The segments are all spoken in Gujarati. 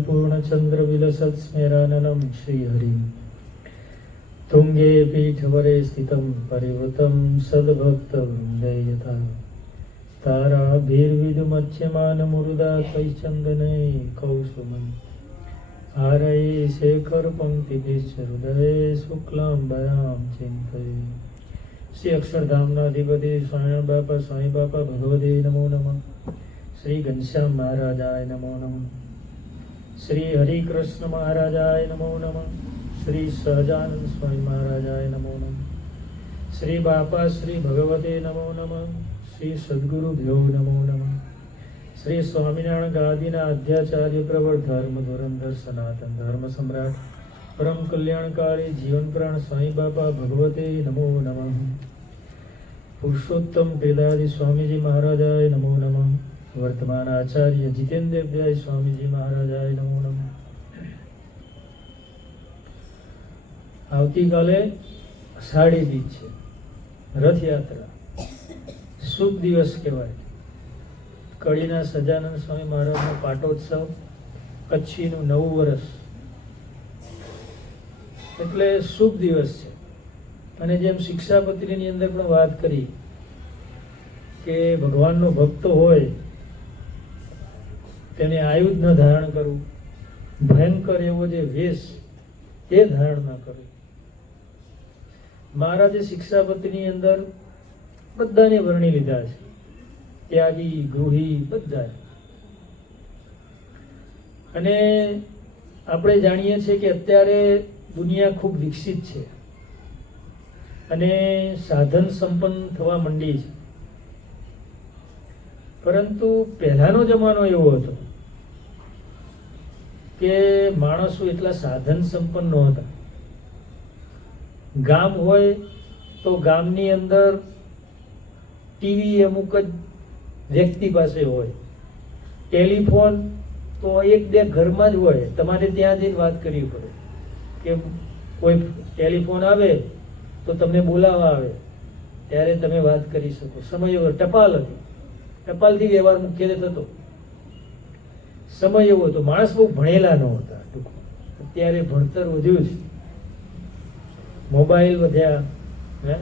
पूर्णचन्द्रविलसत् स्मेराननं श्रीहरिं तुङ्गे पीठवरे स्थितं परिवृतं सद्भक्तवृन्दे यथा ताराभिर्विदुमच्यमानमुरुदा तैश्चन्दने कौसुमम् आरये शेखरपङ्क्तिभिश्च हृदये शुक्लाम्बयां चिन्तये। श्री अक्षरधामना अधिपति स्वामी बापा भगवते नमो नमः। श्री घनश्याम महाराजाय नमो नमः। श्री हरिकृष्ण महाराजाय नमो नमः। श्री सहजानंद स्वामी महाराजाय नमो नमः। श्री बापा श्री भगवते नमो नमः। श्री सद्गुरुदेव नमो नमः। श्री स्वामिनारायण गादीना अध्याचार्य प्रवर धर्म धुरंधर सनातन धर्म सम्राट परम कल्याणकारी जीवन प्राण स्वामी बापा भगवते नमो नमः। पुरुषोत्तम वेदादि स्वामीजी महाराजाय नमो नमः। वर्तमान आचार्य जितेन्द्र देवदाय स्वामीजी महाराजाय नमो नमः। આવતીકાલે અષાઢી બીજ છે, રથયાત્રા, શુભ દિવસ કહેવાય। કડીના સજાનંદ સ્વામી મહારાજનો પાટોત્સવ, કચ્છીનું નવું વર્ષ, એટલે શુભ દિવસ છે। અને જેમ શિક્ષાપત્રીની અંદર પણ વાત કરી કે ભગવાનનો ભક્ત હોય તેને આયુધ ન ધારણ કરવું, ભયંકર એવો જે વેશ એ ધારણ ન કરવું। મહારાજે શિક્ષાપત્રીની અંદર બધાને વર્ણી લીધા છે, ત્યાગી ગૃહી બધા। અને આપણે જાણીએ છીએ કે અત્યારે દુનિયા ખૂબ વિકસિત છે અને સાધન સંપન્ન થવા માંડી છે, પરંતુ પહેલાનો જમાનો એવો હતો કે માણસો એટલા સાધન સંપન્ન નહોતા। ગામ હોય તો ગામની અંદર ટીવી અમુક જ વ્યક્તિ પાસે હોય, ટેલિફોન તો એક બે ઘરમાં જ હોય, તમારે ત્યાં જઈને વાત કરવી પડે કે કોઈ ટેલિફોન આવે તો તમને બોલાવવા આવે ત્યારે તમે વાત કરી શકો। સમય એવો, ટપાલ હતી, ટપાલથી વ્યવહાર મુખ્યત્વે થતો। સમય એવો હતો, માણસ બહુ ભણેલા ન હતા। અત્યારે ભણતર વધ્યું છે, મોબાઈલ વધ્યા,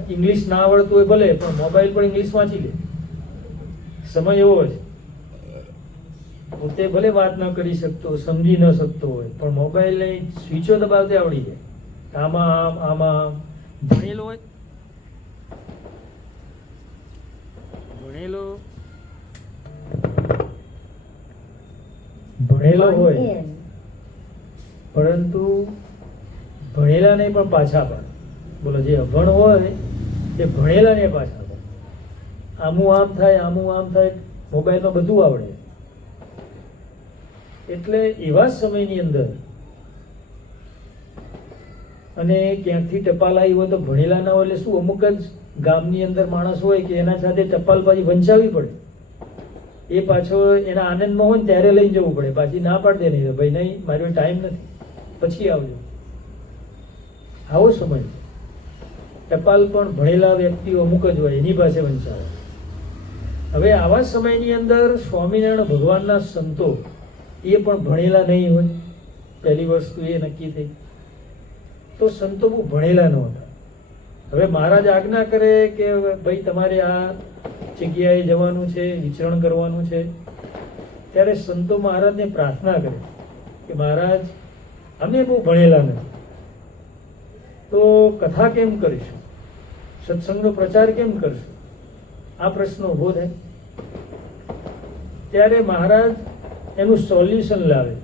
ઇંગ્લિશ ના આવડતું હોય ભલે, પણ મોબાઈલ પણ ઇંગ્લિશ વાંચી લે। સમય એવો છે, પોતે ભલે વાત ન કરી શકતો, સમજી ન શકતો હોય, પણ મોબાઈલની સ્વિચો દબાવતે આવડી જાય। આમાં આમ આમાં આમ ભણેલો હોય, ભણેલો હોય, પરંતુ ભણેલા નહીં પણ પાછા પાડે। બોલો, જે અભણ હોય એ ભણેલા ને પાછા પાડે। આમું આમ થાય, આમું આમ થાય, મોબાઈલમાં બધું આવડે। એટલે એવા સમયની અંદર અને ક્યાંકથી ટપાલ આવી હોય તો ભણેલા ના હોય, એટલે શું અમુક જ ગામની અંદર માણસ હોય કે એના સાથે ટપાલ પાછી વંચાવવી પડે। એ પાછો એના આનંદમાં હોય ને ત્યારે લઈને જવું પડે, પાછી ના પાડી દે નહીં, ભાઈ નહીં, મારો ટાઈમ નથી, પછી આવજો। આવો સમય। ટપાલ પણ ભણેલા વ્યક્તિઓ અમુક જ હોય, એની પાસે વંચાવે। હવે આવા સમયની અંદર સ્વામિનારાયણ ભગવાનના સંતો એ પણ ભણેલા નહીં હોય, પહેલી વસ્તુ એ નક્કી થઈ। તો સંતો બહુ ભણેલા ન હતા। હવે મહારાજ આજ્ઞા કરે કે ભાઈ તમારે આ જગ્યાએ જવાનું છે, વિચરણ કરવાનું છે, ત્યારે સંતો મહારાજને પ્રાર્થના કરે કે મહારાજ અમે બહુ ભણેલા નથી, તો કથા કેમ કરીશું, સત્સંગનો પ્રચાર કેમ કરશું? આ પ્રશ્ન ઉભો થાય। ત્યારે મહારાજ એનું સોલ્યુશન લાવે।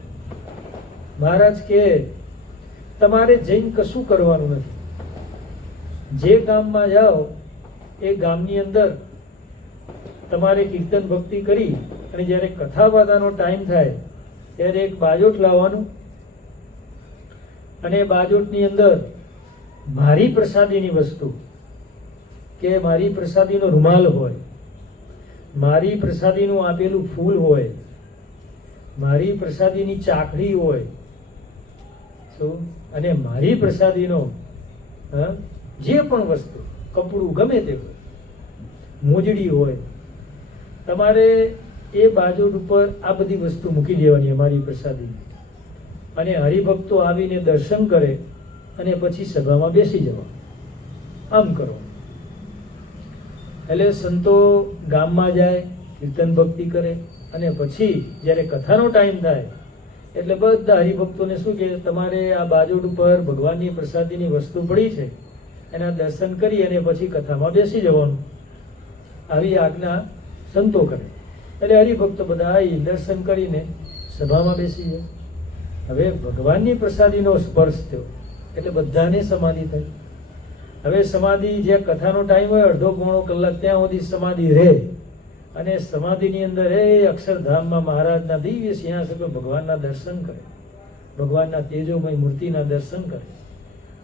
મહારાજ કે તમારે જઈને કશું કરવાનું નથી, જે ગામમાં જાઓ એ ગામની અંદર તમારે કીર્તન ભક્તિ કરી અને જ્યારે કથા વાર્તાનો ટાઈમ થાય ત્યારે એક બાજોટ લાવવાનું, અને બાજોટની અંદર મારી પ્રસાદીની વસ્તુ, કે મારી પ્રસાદીનો રૂમાલ હોય, મારી પ્રસાદીનું આપેલું ફૂલ હોય, મારી પ્રસાદીની ચાકડી હોય, અને મારી પ્રસાદીનો જે પણ વસ્તુ, કપડું ગમે તે હોય, મોજડી હોય, તમારે એ બાજુ ઉપર આ બધી વસ્તુ મૂકી દેવાની અમારી પ્રસાદી। અને હરિભક્તો આવીને દર્શન કરે અને પછી સભામાં બેસી જવા. આમ કરો. એટલે સંતો ગામમાં જાય, કીર્તન ભક્તિ કરે અને પછી જ્યારે કથાનો ટાઈમ થાય એટલે બધા હરિભક્તોને શું કે તમારે આ બાજોડ ઉપર ભગવાનની પ્રસાદીની વસ્તુ પડી છે એના દર્શન કરી અને પછી કથામાં બેસી જવાનું. આવી આજ્ઞા સંતો કરે. એટલે હરિભક્તો બધા આવી દર્શન કરીને સભામાં બેસી જાય. હવે ભગવાનની પ્રસાદીનો સ્પર્શ થયો એટલે બધાને સમાધિ થઈ. હવે સમાધિ જ્યાં કથાનો ટાઈમ હોય અડધો પોણો કલાક ત્યાં સુધી સમાધિ રહે અને સમાધિની અંદર એ અક્ષરધામમાં મહારાજના દિવ્ય સિંહાસન પર ભગવાનના દર્શન કરે, ભગવાનના તેજોમય મૂર્તિના દર્શન કરે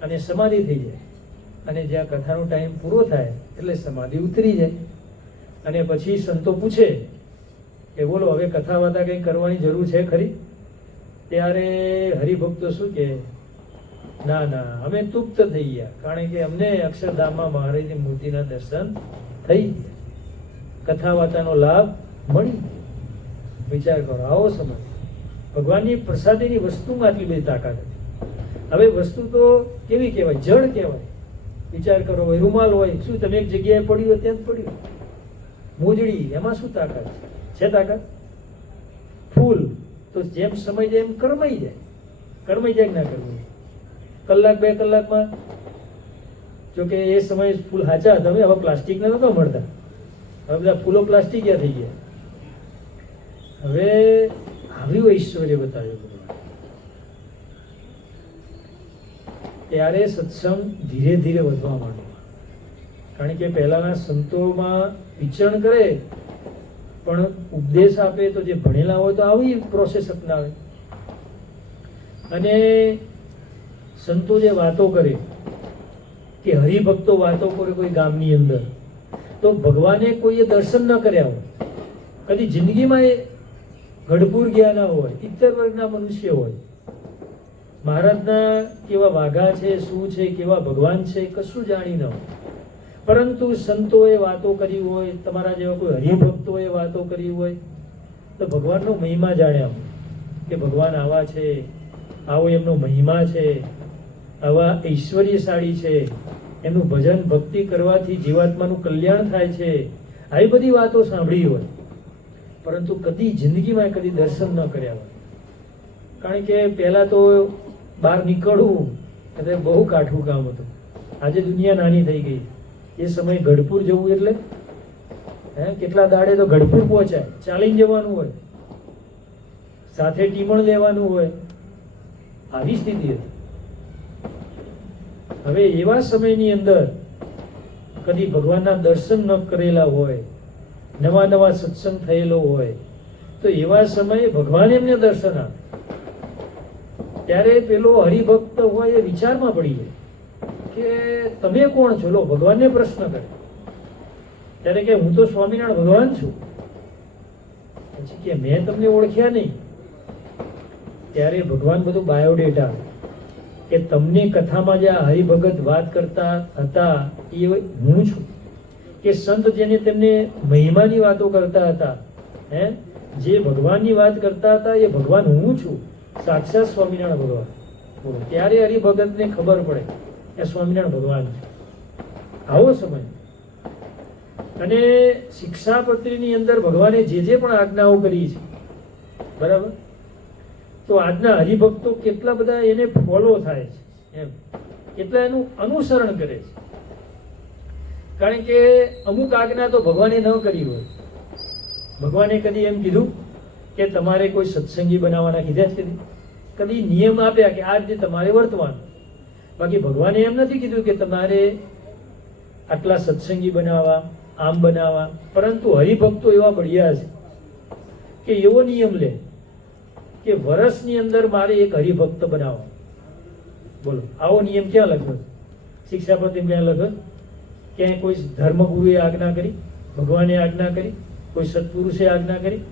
અને સમાધિ થઈ જાય. અને જ્યાં કથાનો ટાઈમ પૂરો થાય એટલે સમાધિ ઉતરી જાય. અને પછી સંતો પૂછે કે બોલો હવે કથા વાતા કંઈ કરવાની જરૂર છે ખરી? ત્યારે હરિભક્તો શું કે ના ના અમે તૃપ્ત થઈ ગયા, કારણ કે અમને અક્ષરધામમાં મહારાજની મૂર્તિના દર્શન થઈ ગયા, કથા વાર્તાનો લાભ મળી ગયો. વિચાર કરો, આવો સમય ભગવાનની પ્રસાદીની વસ્તુમાં આટલી બધી તાકાત હતી. હવે વસ્તુ તો કેવી કહેવાય? જળ કહેવાય. વિચાર કરો, રૂમાલ હોય, શું તમે એક જગ્યાએ પડ્યું હોય ત્યાં જ પડ્યું. મોજડી, એમાં શું તાકાત છે? તાકાત. ફૂલ તો જેમ સમય જાય એમ કરમાઈ જાય. કરમાઈ જાય કે ના કરમાઈ? કલાક બે કલાકમાં, જોકે એ સમયે ફૂલ હાચા હતા, હવે પ્લાસ્ટિકના નહોતા મળતા, હવે બધા ફૂલો પ્લાસ્ટિક થઈ ગયા. હવે આવ્યું ઐશ્વર્ય બતાવ્યું ભગવાન. ત્યારે સત્સંગ ધીરે ધીરે વધવા માંડ્યો, કારણ કે પહેલાના સંતોમાં વિચરણ કરે પણ ઉપદેશ આપે તો જે ભણેલા હોય તો આવી પ્રોસેસ અપનાવે. અને સંતો જે વાતો કરે કે હરિભક્તો વાતો કરે કોઈ ગામની અંદર, તો ભગવાને કોઈએ દર્શન ન કર્યા હોય, કદી જિંદગીમાં એ ગઢપુર ગયા ના હોય, ઇત્તર વર્ગના મનુષ્ય હોય, મહારાજના કેવા વાઘા છે, શું છે, કેવા ભગવાન છે, કશું જાણી ન હોય, પરંતુ સંતોએ વાતો કરી હોય, તમારા જેવા કોઈ હરિભક્તોએ વાતો કરી હોય તો ભગવાનનો મહિમા જાણ્યા હોય કે ભગવાન આવા છે, આવો એમનો મહિમા છે, આવા ઐશ્વર્યશાળી છે, એમનું ભજન ભક્તિ કરવાથી જીવાત્માનું કલ્યાણ થાય છે, આવી બધી વાતો સાંભળી હોય, પરંતુ કદી જિંદગીમાં કદી દર્શન ન કર્યા હોય. કારણ કે પહેલાં તો બહાર નીકળવું એટલે બહુ કાઠું કામ હતું. આજે દુનિયા નાની થઈ ગઈ. એ સમયે ગઢપુર જવું એટલે કેટલા દાડે તો ગઢપુર પહોંચાય, ચાલીને જવાનું હોય, સાથે ટીમણ લેવાનું હોય, આવી સ્થિતિ હતી. હવે એવા સમયની અંદર કદી ભગવાનના દર્શન ન કરેલા હોય, નવા નવા સત્સંગ થયેલો હોય, તો એવા સમયે ભગવાન એમને દર્શન આપે ત્યારે પેલો હરિભક્ત હોય એ વિચારમાં પડી જાય કે તમે કોણ છો? લો, ભગવાનને પ્રશ્ન કરે ત્યારે કે હું તો સ્વામિનારાયણ ભગવાન છું. પછી કે મેં તમને ઓળખ્યા નહીં. ત્યારે ભગવાન બધું બાયોડેટા કે તમને કથામાં જે આ હરિભગત વાત કરતા હતા એ હું છું, કે સંત જેને તેમને મહિમાની વાતો કરતા હતા, જે ભગવાનની વાત કરતા હતા એ ભગવાન હું છું, સાક્ષાત સ્વામિનારાયણ ભગવાન. ત્યારે હરિભગતને ખબર પડે કે સ્વામિનારાયણ ભગવાન છે. આવો સમય. અને શિક્ષાપત્રીની અંદર ભગવાને જે જે પણ આજ્ઞાઓ કરી છે, બરાબર, તો આજના હરિભક્તો કેટલા બધા એને ફોલો થાય છે, એમ કેટલા એનું અનુસરણ કરે છે. કારણ કે અમુક આજ્ઞા તો ભગવાને ન કરી હોય. ભગવાને કદી એમ કીધું કે તમારે કોઈ સત્સંગી બનાવવાના કીધા જ કદી નિયમ આપ્યા કે આ રીતે તમારે વર્તવાનું. બાકી ભગવાને એમ નથી કીધું કે તમારે આટલા સત્સંગી બનાવવા, આમ બનાવવા. પરંતુ હરિભક્તો એવા બળિયા છે કે એવો નિયમ લે કે વર્ષની અંદર મારે એક હરિભક્ત બનાવવા. બોલો, આવો નિયમ ક્યાં લખ્યો? શિક્ષાપત્રી ક્યાં લખ્યો? ક્યાંય કોઈ ધર્મગુરુએ આજ્ઞા કરી, ભગવાને આજ્ઞા કરી, કોઈ સત્પુરુષે આજ્ઞા કરી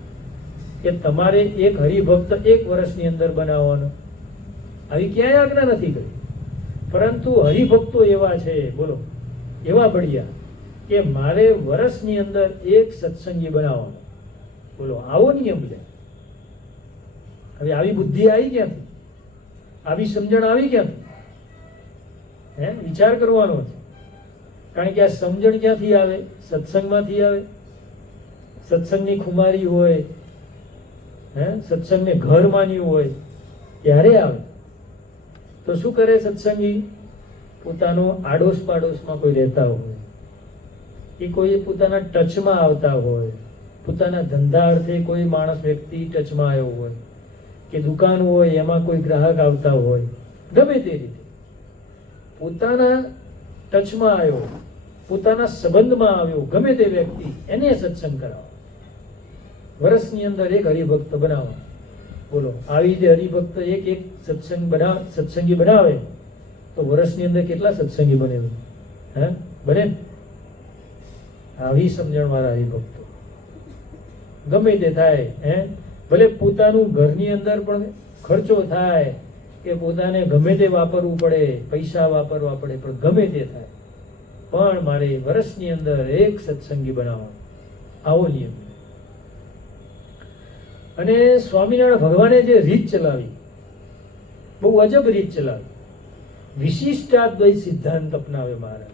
કે તમારે એક હરિભક્ત એક વર્ષની અંદર બનાવવાનો? આવી ક્યાંય આજ્ઞા નથી કરી. પરંતુ હરિભક્તો એવા છે, બોલો, એવા બળિયા કે મારે વર્ષની અંદર એક સત્સંગી બનાવવાનો. બોલો, આવો નિયમ લે. હવે આવી બુદ્ધિ આવી ક્યાંથી? આવી સમજણ આવી કેમ? વિચાર કરવાનો છે. કારણ કે આ સમજણ ક્યાંથી આવે? સત્સંગમાંથી આવે. સત્સંગની ખુમારી હોય, સત્સંગને ઘર માન્યું હોય ત્યારે આવે. તો શું કરે સત્સંગી? પોતાનો આડોશ પાડોશમાં કોઈ રહેતા હોય, કે કોઈ પોતાના ટચમાં આવતા હોય, પોતાના ધંધા અર્થે કોઈ માણસ વ્યક્તિ ટચમાં આવ્યો હોય, કે દુકાન હોય એમાં કોઈ ગ્રાહક આવતા હોય, ગમે તે રીતે પોતાના ટચમાં આવ્યો, પોતાના સંબંધમાં આવ્યો ગમે તે વ્યક્તિ, એને સત્સંગ કરાવો. વર્ષની અંદર એક હરિભક્ત બનાવો. બોલો, આવી રીતે હરિભક્ત એક એક સત્સંગી બનાવે તો વર્ષની અંદર કેટલા સત્સંગી બને? બને? આવી સમજણ વાળા હરિભક્તો ગમે તે થાય, ભલે પોતાનું ઘરની અંદર પણ ખર્ચો થાય, કે પોતાને ગમે તે વાપરવું પડે, પૈસા વાપરવા પડે, પણ ગમે તે થાય, પણ મારે વર્ષની અંદર એક સત્સંગી બનાવવાનો, આવો નિયમ. અને સ્વામિનારાયણ ભગવાને જે રીત ચલાવી, બહુ અજબ રીત ચલાવી. વિશિષ્ટાદ્વૈત સિદ્ધાંત અપનાવે મહારાજ.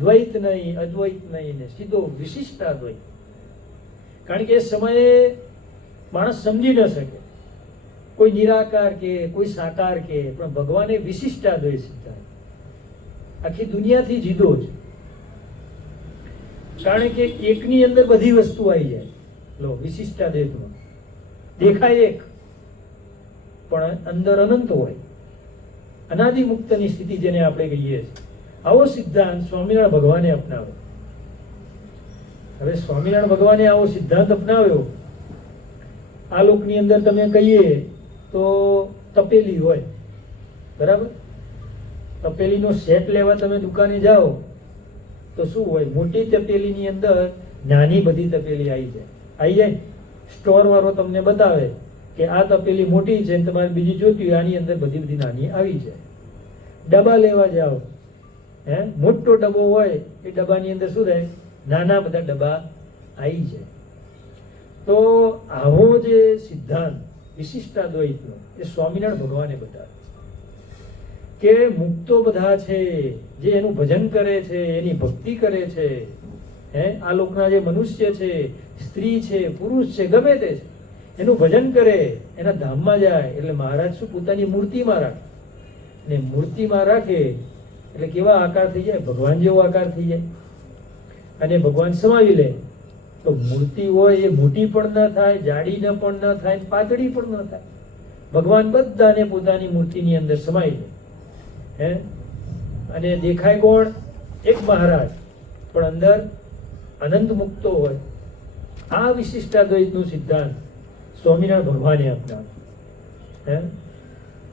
દ્વૈત નહીં, અદ્વૈત નહીં, ને સીધો વિશિષ્ટાદ્વૈત. કારણ કે એ સમયે માણસ સમજી ન શકે, કોઈ નિરાકાર કે કોઈ સાકાર કે, પણ ભગવાને વિશિષ્ટાદ્વૈત સિદ્ધાંત આખી દુનિયાથી જીધો છે. કારણ કે એકની અંદર બધી વસ્તુ આવી જાય. લો, વિશિષ્ટાદ્વૈતમાં દેખાય એક, પણ અંદર અનંત હોય. અનાદિ મુક્તની સ્થિતિ જેને આપણે કહીએ છીએ, આવો સિદ્ધાંત સ્વામિનારાયણ ભગવાને અપનાવ્યો. હવે સ્વામિનારાયણ ભગવાને આવો સિદ્ધાંત અપનાવ્યો. આ લોકની અંદર તમે કહીએ તો તપેલી હોય, બરાબર? તપેલીનો સેટ લેવા તમે દુકાને જાઓ તો શું હોય? મોટી તપેલીની અંદર નાની બધી તપેલી આવી જાય. સ્ટોર વાળો તમને બતાવે કે આ તપેલી મોટી છે, તમારે બીજી જોતી હોય આની અંદર બધી નાની આવી જાય. ડબ્બા લેવા જાઓ, મોટો ડબ્બો હોય, એ ડબ્બાની અંદર શું થાય? નાના બધા ડબ્બા આવી જાય. તો આવો જે સિદ્ધાંત વિશિષ્ટાદ્વૈતનો એ સ્વામિનારાયણ ભગવાને બતાવે કે મુક્તો બધા છે, જે એનું ભજન કરે છે, એની ભક્તિ કરે છે, આ લોકના જે મનુષ્ય છે, સ્ત્રી છે, પુરુષ છે, ગમે તે છે, એનું ભજન કરે, એના ધામમાં જાય. એટલે મહારાજ શું પોતાની મૂર્તિમાં રાખે, ને મૂર્તિમાં રાખે એટલે કેવા આકાર થઈ જાય? ભગવાન જેવો આકાર થઈ જાય. અને ભગવાન સમાવી લે તો મૂર્તિ હોય એ મોટી પણ ન થાય, જાડી પણ ન થાય, પાતળી પણ ન થાય. ભગવાન બધાને પોતાની મૂર્તિની અંદર સમાઈ લે. અને દેખાય કોણ? એક મહારાજ, પણ અંદર અનંત મુક્તો હોય. આ વિશિષ્ટાદ્વૈતનો સિદ્ધાંત સ્વામિનારાયણ ભગવાને અપનાવ્યો.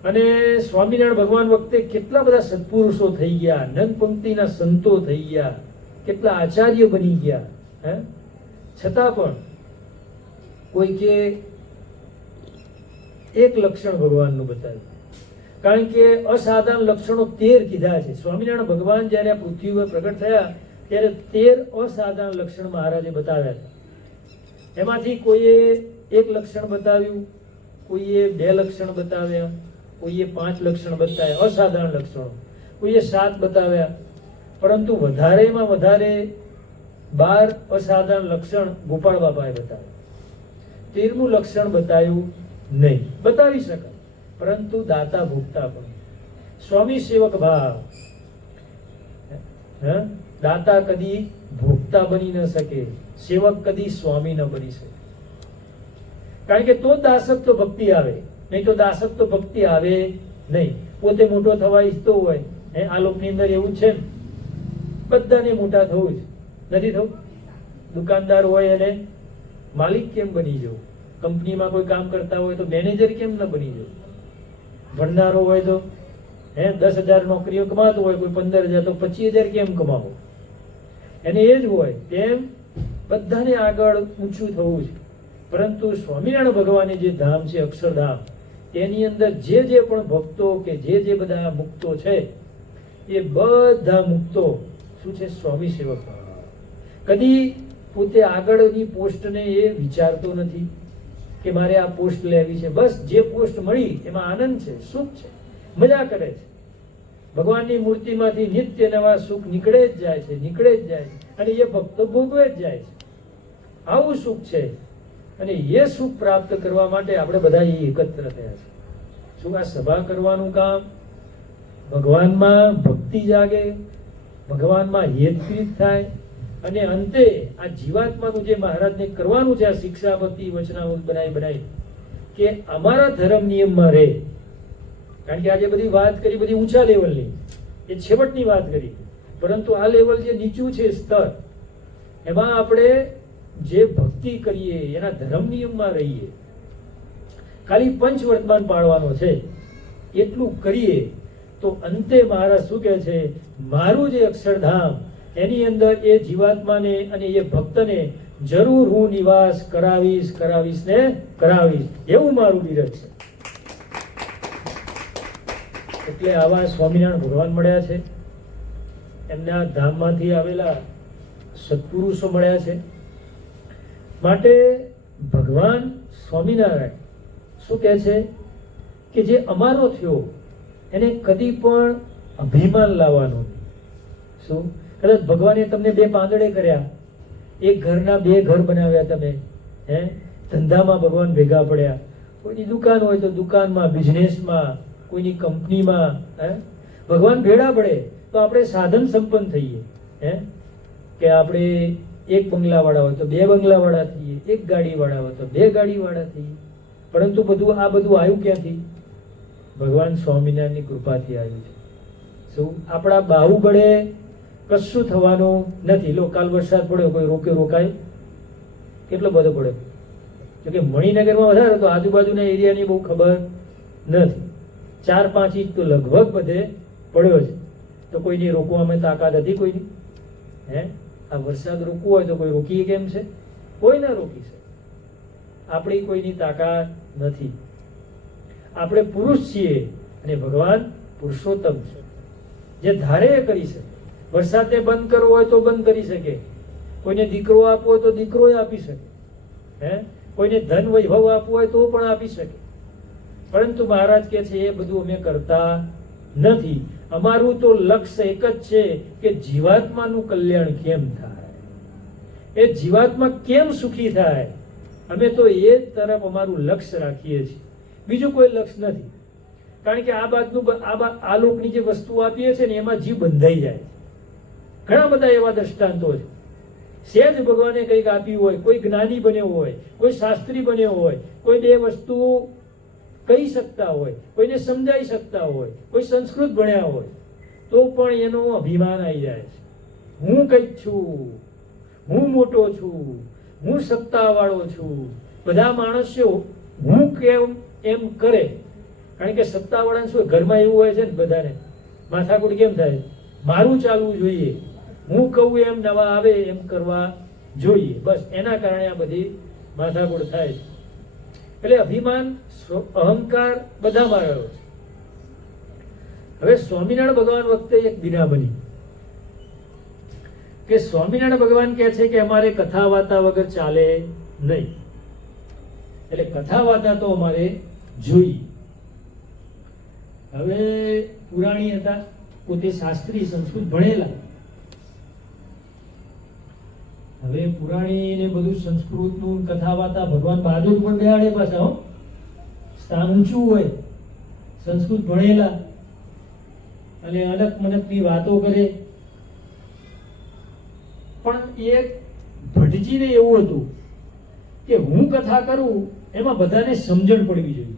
અને સ્વામિનારાયણ ભગવાન વખતે કેટલા બધા સત્પુરુષો થઈ ગયા, નંદ પંક્તિના સંતો થઈ ગયા, કેટલા આચાર્ય બની ગયા. છતાં પણ કોઈ કે એક લક્ષણ ભગવાનનું બતાવ્યું. કારણ કે અસાધારણ લક્ષણો 13 કીધા છે. સ્વામિનારાયણ ભગવાન જયારે આ પૃથ્વી પર પ્રગટ થયા ત્યારે 13 અસાધારણ લક્ષણ મહારાજે બતાવ્યા હતા. એમાંથી કોઈએ એક લક્ષણ બતાવ્યું, કોઈએ 2 લક્ષણ બતાવ્યા, કોઈએ 5 લક્ષણ બતાવ્યા, અસાધારણ લક્ષણો, કોઈએ 7 બતાવ્યા. પરંતુ વધારેમાં વધારે 12 અસાધારણ લક્ષણ ગોપાળ બાપાએ બતાવ્યા. 13મું લક્ષણ બતાવ્યું નહીં. બતાવી શકાય, પરંતુ દાતા ભોગતા પણ. સ્વામી સેવક ભાવ. દાતા કદી ભોગતા બની ન શકે, સેવક કદી સ્વામી ન બની શકે. કારણ કે તો દાસત્વ ભક્તિ આવે, નહીં તો દાસત્વ ભક્તિ આવે નહીં. પોતે મોટો થવા ઈચ્છતો હોય, આ લોકની અંદર એવું છે ને, બધાને મોટા થવું જ નથી થવું. દુકાનદાર હોય એને માલિક કેમ બની જવું? કંપનીમાં કોઈ કામ કરતા હોય તો મેનેજર કેમ ન બની જવું? ભણનારો હોય તો 10,000 નોકરીઓ કમાતો હોય, કોઈ 15,000 તો 25,000 કેમ કમાવો? એને એ જ હોય તેમ બધાને આગળ ઊંચું થવું છે. પરંતુ સ્વામિનારાયણ ભગવાને જે ધામ છે અક્ષરધામ, તેની અંદર જે પણ ભક્તો કે જે બધા મુક્તો છે, એ બધા મુક્તો શું છે? સ્વામી સેવક. કદી પોતે આગળની પોસ્ટને એ વિચારતો નથી કે મારે આ પોસ્ટ લેવી છે. બસ જે પોસ્ટ મળી એમાં આનંદ છે, સુખ છે, મજા કરે છે. ભગવાનની મૂર્તિમાંથી નિત્ય નવા સુખ નીકળે જ જાય છે, નીકળે જ જાય છે, અને એ ભક્તો ભોગવે જ જાય છે. આવું સુખ છે, અને એ સુખ પ્રાપ્ત કરવા માટે આપણે બધા એકત્ર થયા છે. શું આ સભા કરવાનું કામ ભગવાનમાં ભક્તિ જાગે, ભગવાનમાં હેતપ્રીત થાય, અને અંતે આ જીવાત્માનું જે મહારાજને કરવાનું છે, આ શિક્ષાપતિ વચનામૃત બનાવી કે અમારા ધર્મ નિયમમાં રહે. કારણ કે આજે બધી વાત કરી બધી ઊંચા લેવલની, એ છેવટની વાત કરી, પરંતુ આ લેવલ જે નીચું છે સ્તર, એમાં આપણે જે ભક્તિ કરીએ એના ધર્મ નિયમમાં રહીએ, ખાલી પંચ વર્તમાન પાળવાનો છે એટલું કરીએ, તો અંતે મહારાજ શું કહે છે, મારું જે અક્ષરધામ એની અંદર એ જીવાત્માને અને એ ભક્તને જરૂર હું નિવાસ કરાવીશ, કરાવીશ ને કરાવીશ, એવું મારું બિરજ છે. એટલે આવા સ્વામિનારાયણ ભગવાન મળ્યા છે, એમના ધામમાંથી આવેલા સત્પુરુષો મળ્યા છે. માટે ભગવાન સ્વામિનારાયણ શું કહે છે કે જે અમારો થયો એને કદી પણ અભિમાન લાવવાનું નહીં. શું કદાચ ભગવાને તમને બે પાંદડે કર્યા, એક ઘરના બે ઘર બનાવ્યા, તમે ધંધામાં ભગવાન ભેગા પડ્યા, કોઈની દુકાન હોય તો દુકાનમાં, બિઝનેસમાં, કોઈની કંપનીમાં ભગવાન ભેળા પડે તો આપણે સાધન સંપન્ન થઈએ. કે આપણે એક બંગલાવાળા હોય તો બે બંગલાવાળા થઈએ, એક ગાડીવાળા હોય તો બે ગાડીવાળા થઈએ. પરંતુ આ બધું આવ્યું ક્યાંથી? ભગવાન સ્વામિનારાયણની કૃપાથી આવ્યું છે. શું આપણા બાહુબળે કશું થવાનું નથી. લો, કાલ વરસાદ પડ્યો, કોઈ રોકાય? કેટલો બધો પડ્યો? કે મણિનગરમાં વધારે તો આજુબાજુના એરિયાની બહુ ખબર નથી. 4-5 ઇંચ તો લગભગ બધે પડ્યો છે. તો કોઈની રોકવામાં તાકાત હતી કોઈની? આ વરસાદ રોકવો હોય તો કોઈ રોકી કેમ છે? કોઈ ના રોકી શકે. આપણી કોઈની તાકાત નથી. આપણે પુરુષ છીએ અને ભગવાન પુરુષોત્તમ છે, જે ધારે એ કરી શકે. વરસાદને બંધ કરવો હોય તો બંધ કરી શકે, કોઈને દીકરો આપવો હોય તો દીકરો આપી શકે, કોઈને ધન વૈભવ આપવો હોય તો પણ આપી શકે. પરંતુ મહારાજ કહે છે એ બધું અમે કરતા નથી. અમારું તો લક્ષ્ય એક જ છે કે જીવાત્માનું કલ્યાણ કેમ થાય, એ જીવાત્મા કેમ સુખી થાય. અમે તો એ તરફ અમારું લક્ષ્ય રાખીએ છીએ, બીજું કોઈ લક્ષ્ય નથી. કારણ કે આ લોકની જે વસ્તુ આપીએ છીએ ને એમાં જીવ બંધાઈ જાય. ઘણા બધા એવા દ્રષ્ટાંતો છે. સહેજ ભગવાને કંઈક આપ્યું હોય, કોઈ જ્ઞાની બન્યો હોય, કોઈ શાસ્ત્રી બન્યો હોય, કોઈ બે વસ્તુ કહી શકતા હોય, કોઈને સમજાઈ શકતા હોય, કોઈ સંસ્કૃત ભણ્યા હોય, તો પણ એનો અભિમાન આવી જાય છે. હું કંઈક છું, હું મોટો છું, હું સત્તાવાળો છું. બધા માણસો હું કેમ એમ કરે, કારણ કે સત્તાવાળાને શું ઘરમાં એવું હોય છે ને, બધાને માથાકૂટ કેમ થાય, મારું ચાલવું જોઈએ, હું કહું એમ નવા આવે એમ કરવા જોઈએ. બસ એના કારણે આ બધી માથાકૂટ થાય છે. એટલે અભિમાન, અહંકાર બધામાં રહ્યો છે. હવે સ્વામિનારાયણ ભગવાન વખતે એક બીના બની કે સ્વામિનારાયણ ભગવાન કહે છે કે અમારે કથા વાર્તા વગર ચાલે નહીં. એટલે કથા વાર્તા તો અમારે જોઈએ. હવે પુરાણી હતા, પોતે શાસ્ત્રી, સંસ્કૃત ભણેલા. હવે પુરાણી ને બધું સંસ્કૃતનું કથા વાર્તા ભગવાન બહાદુર પણ બેહાડે પાછા. સ્થાન ઊંચું હોય, સંસ્કૃત ભણેલા અને અનક મનકની વાતો કરે. પણ એક ભટજીને એવું હતું કે હું કથા કરું એમાં બધાને સમજણ પડવી જોઈએ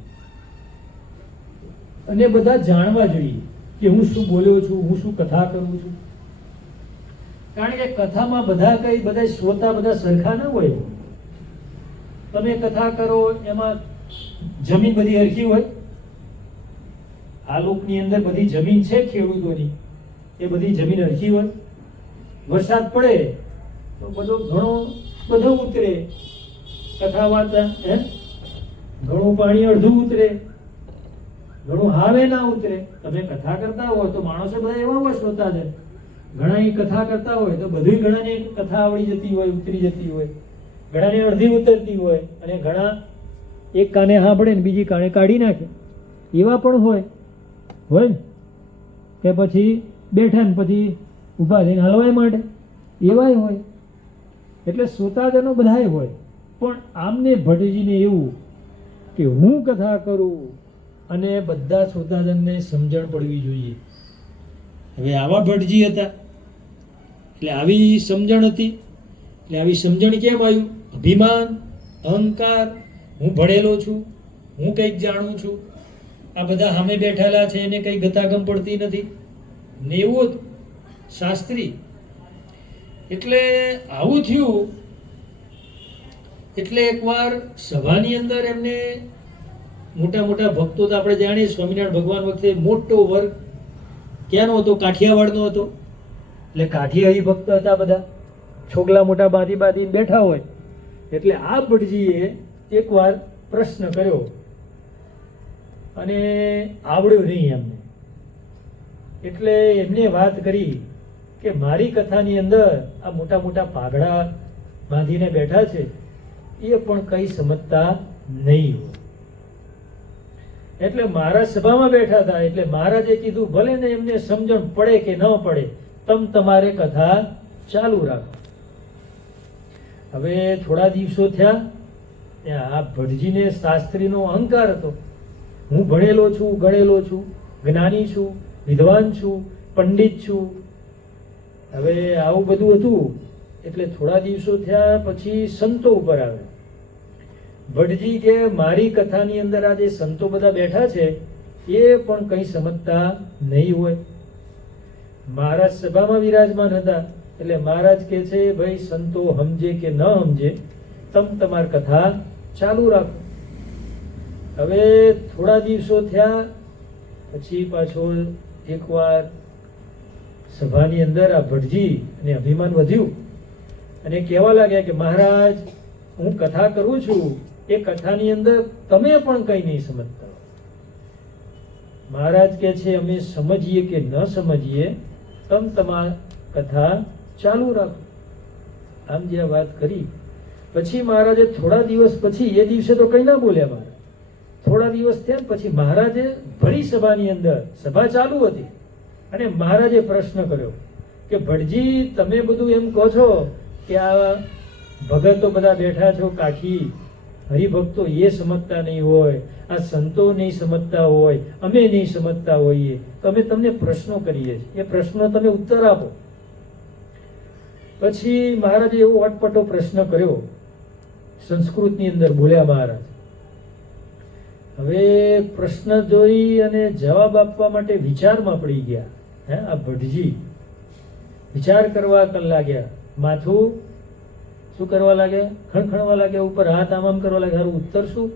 અને બધા જાણવા જોઈએ કે હું શું બોલ્યો છું, હું શું કથા કરું છું. કારણ કે કથામાં બધા શ્રોતા બધા સરખા ના હોય. તમે કથા કરો એમાં જમીન બધી હરખી હોય. આ લોકની અંદર બધી જમીન છે ખેડૂતોની, એ બધી જમીન હરખી હોય. વરસાદ પડે તો બધો ઉતરે. કથા વાર્તા ઘણું પાણી અડધું ઉતરે, ઘણું હાવે ના ઉતરે. તમે કથા કરતા હોય તો માણસો બધા એવા હોય શ્રોતા છે, ઘણા કથા કરતા હોય તો બધું ઘણાને કથા આવડી જતી હોય, ઉતરી જતી હોય, ઘણાને અડધી ઉતરતી હોય, અને ઘણા એક કાને સાંભળે ને બીજી કાને કાઢી નાખે, એવા પણ હોય. હોય ને, કે પછી બેઠા ને પછી ઊભા થઈને હલવાય માટે એવાય હોય. એટલે શ્રોતાજનો બધાય હોય, પણ આમને ભટ્ટજીને એવું કે હું કથા કરું અને બધા શ્રોતાજનને સમજણ પડવી જોઈએ. હવે આવા ભટ્ટજી હતા એટલે આવી સમજણ હતી. એટલે આવી સમજણ કેમ આવ્યું? અભિમાન, અહંકાર, હું ભણેલો છું, હું કંઈક જાણું છું, આ બધા સામે બેઠેલા છે એને કંઈ ગતાગમ પડતી નથી ને એવું હતું શાસ્ત્રી. એટલે આવું થયું. એટલે એકવાર સભાની અંદર એમને મોટા મોટા ભક્તો તો આપણે જાણીએ, સ્વામિનારાયણ ભગવાન વખતે મોટો વર્ગ ક્યાંનો હતો? કાઠિયાવાડનો હતો. એટલે કાઠિયાવાડી ભક્ત હતા બધા, છોકલા મોટા બાંધી બેઠા હોય. એટલે આ ભટ્ટજીએ એકવાર પ્રશ્ન કર્યો અને આવડ્યો નહીં એમને. એટલે એમને વાત કરી કે મારી કથાની અંદર આ મોટા મોટા પાઘડા બાંધીને બેઠા છે એ પણ કંઈ સમજતા નહીં હોય. એટલે મારા સભામાં બેઠા હતા. એટલે મહારાજે કીધું ભલે ને એમને સમજણ પડે કે ન પડે, તમારે કથા ચાલુ રાખો. હવે થોડા દિવસો થયા. ત્યાં આ ભટ્ટજીને શાસ્ત્રીનો અહંકાર હતો. હું ભણેલો છું, ગણેલો છું, જ્ઞાની છું, વિદ્વાન છું, પંડિત છું. હવે આવું બધું હતું. એટલે થોડા દિવસો થયા પછી સંતો ઉપર આવે. ભટ્ટજી કે મારી કથાની અંદર આ જે સંતો બધા બેઠા છે એ પણ કંઈ સમજતા નહીં હોય. મહારાજ સભામાં વિરાજમાન હતા. એટલે મહારાજ કે છે ભાઈ સંતો સમજે કે ન સમજે, તમારી કથા ચાલુ રાખો. હવે થોડા દિવસો થયા પછી પાછો એકવાર સભાની અંદર આ ભટ્ટજી અને અભિમાન વધ્યું અને કહેવા લાગ્યા કે મહારાજ હું કથા કરું છું, એ કથાની અંદર તમે પણ કંઈ નહીં સમજતા. મહારાજ કે છે અમે સમજીએ કે ન સમજીએ, તમારી કથા ચાલુ રાખો. આમ જે વાત કરી પછી મહારાજે થોડા દિવસ પછી, એ દિવસે તો કંઈ ના બોલ્યા મહારાજ. થોડા દિવસ થયા પછી મહારાજે ભરી સભાની અંદર, સભા ચાલુ હતી, અને મહારાજે પ્રશ્ન કર્યો કે ભટ્ટજી તમે બધું એમ કહો છો કે આ ભગતો બધા બેઠા છો કાઠી હરિભક્તો, એ સમજતા નહીં હોય, આ સંતો નહીં સમજતા હોય, અમે નહીં સમજતા હોઈએ, તો અમે તમને પ્રશ્નો કરીએ છીએ, એ પ્રશ્નો તમે ઉત્તર આપો. પછી મહારાજે એવો અટપટો પ્રશ્ન કર્યો, સંસ્કૃતની અંદર બોલ્યા મહારાજ. હવે પ્રશ્ન જોઈ અને જવાબ આપવા માટે વિચારમાં પડી ગયા. આ ભટ્ટજી વિચાર કરવા લાગ્યા. માથું શું કરવા લાગ્યા? ખણખણવા લાગ્યા. ઉપર હાથ આમ કરવા લાગ્યા. હારું ઉત્તર શું?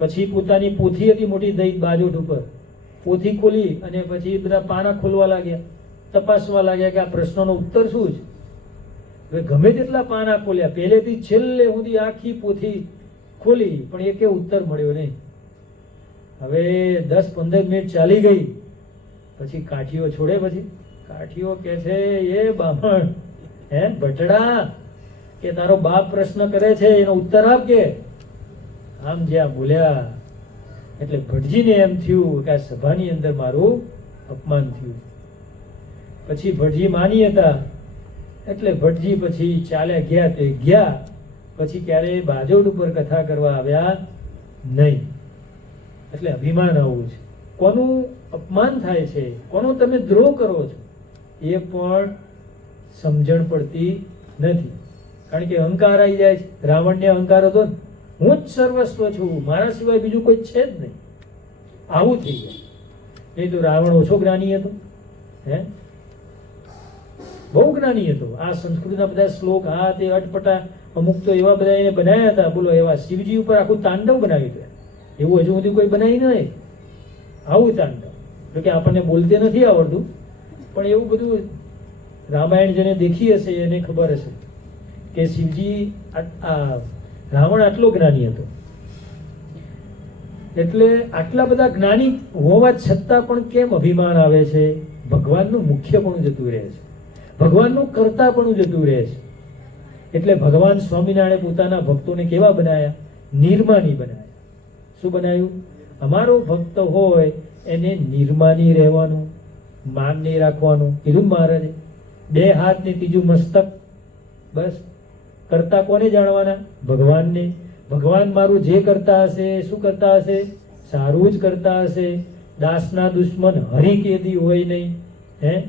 પછી પોતાની પોથી હતી મોટી દઈ બાજોટ ઉપર, પોથી ખોલી અને પછી બધા પાના ખોલવા લાગ્યા, તપાસવા લાગ્યા કે આ પ્રશ્નનો ઉત્તર શું છે. હવે ગમે તેટલા પાના ખોલ્યા, પહેલેથી છેલ્લે સુધી આખી પોથી ખોલી, પણ એકે ઉત્તર મળ્યો નહીં. હવે 10-15 મિનિટ ચાલી ગઈ. પછી કાઠીઓ છોડે. પછી કાઠીઓ કે છે એ બામણ, ભટડા, કે તારો બાપ પ્રશ્ન કરે છે એનો ઉત્તર આપ. કે આમ જ્યાં બોલ્યા એટલે ભટ્ટજીને એમ થયું કે આ સભાની અંદર મારું અપમાન થયું. પછી ભટ્ટજી માની હતા. એટલે ભટ્ટજી પછી ચાલ્યા ગયા. તે ગયા પછી ક્યારેય બાજોડ ઉપર કથા કરવા આવ્યા નહીં. એટલે અભિમાન આવું છે. કોનું અપમાન થાય છે, કોનો તમે દ્રોહ કરો છો, એ પણ સમજણ પડતી નથી. કારણ કે અહંકાર આવી જાય છે. રાવણને અહંકાર હતો ને, હું જ સર્વસ્વ છું, મારા સિવાય બીજું કોઈ છે જ નહીં. આવું થઈ જાય. નહીં તો રાવણ ઓછો જ્ઞાની હતો? બહુ જ્ઞાની હતો. આ સંસ્કૃતના બધા શ્લોક આ તે અટપટા અમુક તો એવા બધા એને બનાવ્યા હતા. બોલો, એવા શિવજી ઉપર આખું તાંડવ બનાવ્યું હતું. એવું હજુ સુધી કોઈ બનાવી નહીં. આવું તાંડવ. એટલે કે આપણને બોલતે નથી આવડતું, પણ એવું બધું રામાયણ જેને દેખી હશે એને ખબર હશે કે શિવજી રાવણ આટલો જ્ઞાની હતો. એટલે આટલા બધા જ્ઞાની હોવા છતાં પણ કેમ અભિમાન આવે છે? ભગવાનનું મુખ્યપણું જતું રહે છે, ભગવાનનું કર્તાપણું જતું રહે છે. એટલે ભગવાન સ્વામિનારાયણે પોતાના ભક્તોને કેવા બનાવ્યા? નિર્માની બનાવ્યા. શું બનાવ્યું? અમારો ભક્ત હોય એને નિર્માની રહેવાનું, માન નહીં રાખવાનું. કીધું મહારાજે 2 હાથ ને ત્રીજું મસ્તક. બસ કરતા કોને જાણવાના? ભગવાનને. ભગવાન મારું જે કરતા હશે શું કરતા હશે? સારું જ કરતા હશે. દાસના દુશ્મન હરિ કેદી હોય નહીં. હે,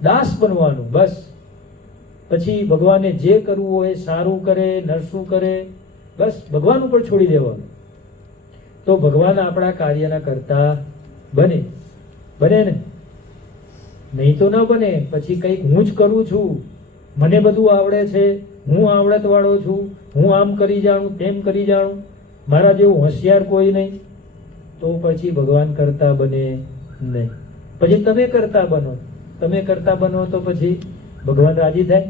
દાસ બનવાનું બસ. પછી ભગવાને જે કરવું હોય સારું કરે નરસું કરે, બસ ભગવાન ઉપર છોડી દેવાનું. તો ભગવાન આપણા કાર્યના કરતા બને. બને ને? નહીં તો ન બને. પછી કંઈક હું જ કરું છું, મને બધું આવડે છે, હું આવડત વાળો છું, હું આમ કરી જાણું તેમ કરી જાણું, મારા જેવું હોશિયાર કોઈ નહીં, તો પછી ભગવાન કરતા બને નહીં. પછી તમે કરતા બનો. તમે કરતા બનો તો પછી ભગવાન રાજી થાય?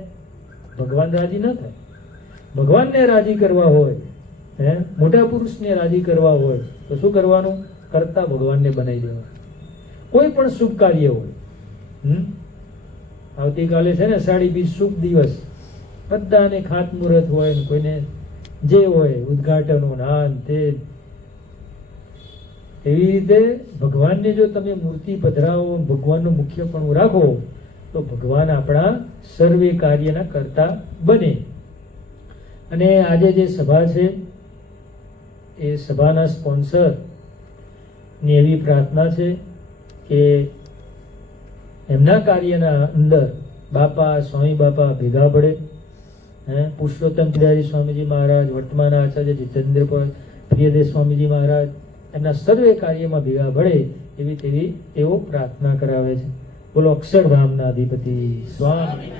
ભગવાન રાજી ન થાય. ભગવાનને રાજી કરવા હોય, હે, મોટા પુરુષને રાજી કરવા હોય તો શું કરવાનું? કરતા ભગવાનને બનાવી દેવાનું. કોઈ પણ શુભ કાર્ય હોય, આવતીકાલે છે ને 20 શુભ દિવસ, બધાને ખાતમુહૂર્ત હોય ને કોઈને જે હોય ઉદ્ઘાટનો નાન તે. એવી રીતે ભગવાનને જો તમે મૂર્તિ પધરાવો, ભગવાનનું મુખ્યપણું રાખો તો ભગવાન આપણા સર્વે કાર્યના કરતા બને. અને આજે જે સભા છે એ સભાના સ્પોન્સર ની એવી પ્રાર્થના છે કે એમના કાર્યના અંદર બાપા સ્વામી બાપા ભેગા પડે. પુરુષોત્તમ પિતાજી સ્વામીજી મહારાજ, વર્તમાન આચાર્ય જીતેન્દ્ર પ્રિયદેવ સ્વામીજી મહારાજ એમના સર્વે કાર્યમાં ભેગા પડે એવી તેવી તેઓ પ્રાર્થના કરાવે છે. બોલો અક્ષરધામના અધિપતિ સ્વામી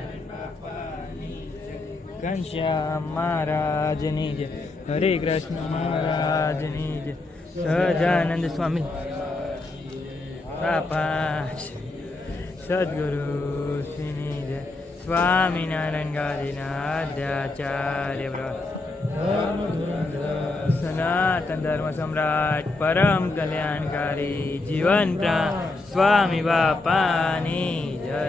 ઘનશ્યામ મહારાજની જય, હરે કૃષ્ણ મહારાજની જય, સહજાનંદ સ્વામી બાપા, સદગુરુ શ્રીની જય, સ્વામિનારાયણ ગાદીનાથાચાર્ય સનાતન ધર્મ સમ્રાટ પરમ કલ્યાણકારી જીવન પ્રાણ સ્વામી બાપાની જય.